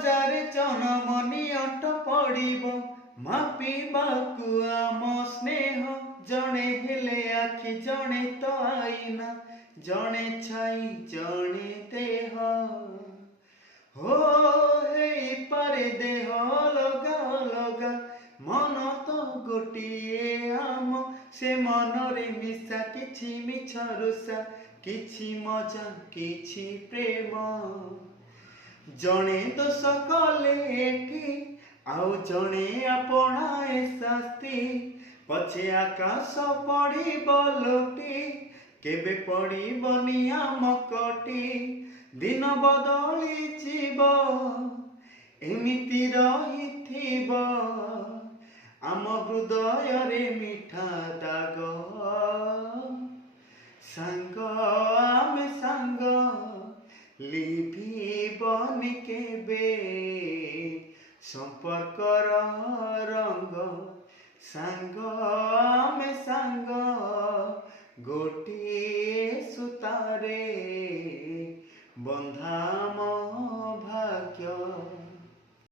हजार जनमनी अंट पड़िब मापिबाकु आम स्नेह जणे हेले आखि जणे तो आईना जणे छाई जणे देह हो हेई पारे देह अलगा अलगा मन तो गोटिए आम से मनरे मिशा किछि मिछ रुषा किछि मजा किछि प्रेम जणे दोष कले कि आउ जणे आपणाए शास्ति पछे आकाश पड़िब लोटी केबे पड़िबनि आम कटी दिन बदली जीव एमिति रहिथिब आम हृदय रे मिठा दाग सांग आमे सांग लिभिबनि केबे संपर्कर रंग सांग आमे सांग गोटी